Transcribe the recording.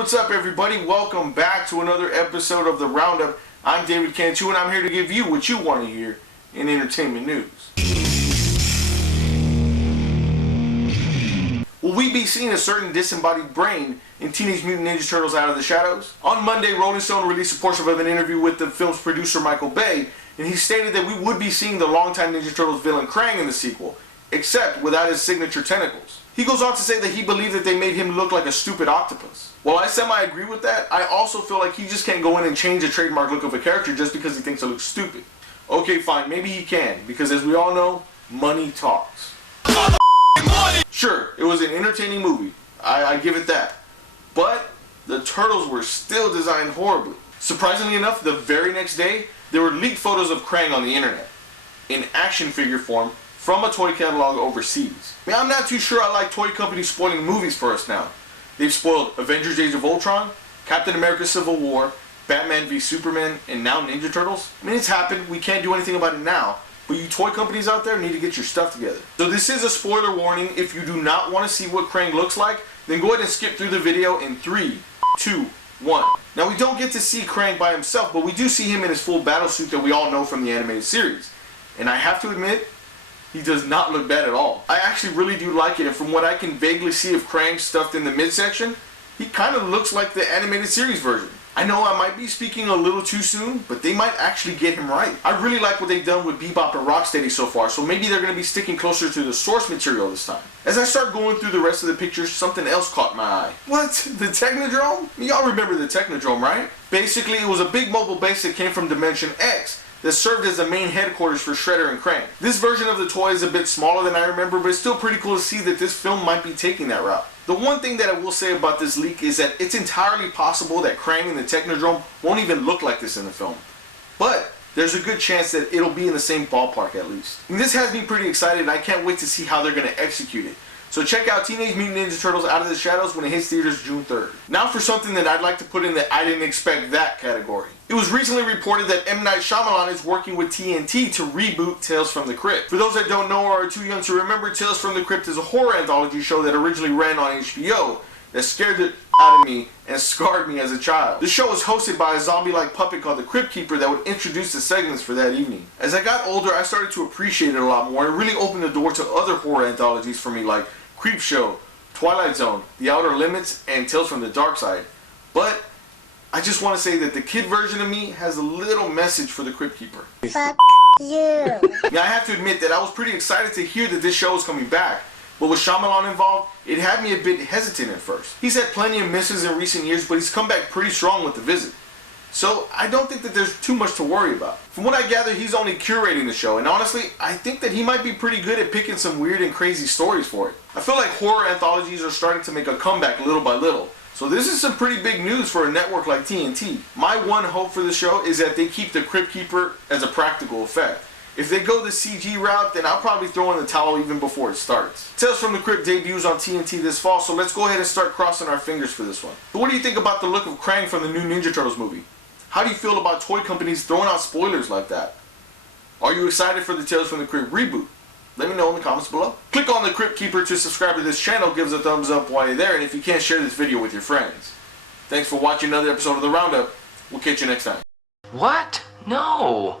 what's up everybody? Welcome back to another episode of the Roundup. I'm David Cantu and I'm here to give you what you want to hear in entertainment news. Will we be seeing a certain disembodied brain in Teenage Mutant Ninja Turtles Out of the Shadows? On Monday, Rolling Stone released a portion of an interview with the film's producer Michael Bay, and he stated that we would be seeing the longtime Ninja Turtles villain Krang in the sequel, except without his signature tentacles. He goes on to say that he believed that they made him look like a stupid octopus. While I semi-agree with that, I also feel like he just can't go in and change the trademark look of a character just because he thinks it looks stupid. Okay, fine, maybe he can, because as we all know, money talks. Sure, it was an entertaining movie, I give it that. But the Turtles were still designed horribly. Surprisingly enough, the very next day, there were leaked photos of Krang on the internet, in action figure form, from a toy catalog overseas. I mean, I'm not too sure I like toy companies spoiling movies for us now. They've spoiled Avengers Age of Ultron, Captain America Civil War, Batman v Superman, and now Ninja Turtles. I mean, it's happened, we can't do anything about it now, but you toy companies out there need to get your stuff together. So this is a spoiler warning. If you do not want to see what Krang looks like, then go ahead and skip through the video in 3, 2, 1. Now we don't get to see Krang by himself, but we do see him in his full battle suit that we all know from the animated series. And I have to admit, he does not look bad at all. I actually really do like it, and from what I can vaguely see of Krang stuffed in the midsection, he kind of looks like the animated series version. I know I might be speaking a little too soon, but they might actually get him right. I really like what they've done with Bebop and Rocksteady so far, so maybe they're going to be sticking closer to the source material this time. As I start going through the rest of the pictures, something else caught my eye. What? The Technodrome? Y'all remember the Technodrome, right? Basically, it was a big mobile base that came from Dimension X that served as the main headquarters for Shredder and Krang. This version of the toy is a bit smaller than I remember, but it's still pretty cool to see that this film might be taking that route. The one thing that I will say about this leak is that it's entirely possible that Krang in the Technodrome won't even look like this in the film. But there's a good chance that it'll be in the same ballpark at least. And this has me pretty excited, and I can't wait to see how they're going to execute it. So check out Teenage Mutant Ninja Turtles Out of the Shadows when it hits theaters June 3rd. Now for something that I'd like to put in the I didn't expect that category. It was recently reported that M Night Shyamalan is working with TNT to reboot Tales From The Crypt. For those that don't know or are too young to remember, Tales From The Crypt is a horror anthology show that originally ran on HBO that scared the out of me and scarred me as a child. The show was hosted by a zombie-like puppet called the Crypt Keeper that would introduce the segments for that evening. As I got older, I started to appreciate it a lot more, and it really opened the door to other horror anthologies for me like Creepshow, Twilight Zone, The Outer Limits, and Tales from the Dark Side. But I just want to say that the kid version of me has a little message for the Crypt Keeper. Fuck you. Now I have to admit that I was pretty excited to hear that this show is coming back, but with Shyamalan involved, it had me a bit hesitant at first. He's had plenty of misses in recent years, but he's come back pretty strong with The Visit. So I don't think that there's too much to worry about. From what I gather, he's only curating the show, and honestly, I think that he might be pretty good at picking some weird and crazy stories for it. I feel like horror anthologies are starting to make a comeback little by little, so this is some pretty big news for a network like TNT. My one hope for the show is that they keep the Crypt Keeper as a practical effect. If they go the CG route, then I'll probably throw in the towel even before it starts. Tales from the Crypt debuts on TNT this fall, so let's go ahead and start crossing our fingers for this one. But what do you think about the look of Krang from the new Ninja Turtles movie? How do you feel about toy companies throwing out spoilers like that? Are you excited for the Tales from the Crypt reboot? Let me know in the comments below. Click on the Crypt Keeper to subscribe to this channel, give us a thumbs up while you're there, and if you can, share this video with your friends. Thanks for watching another episode of The Roundup. We'll catch you next time. What? No!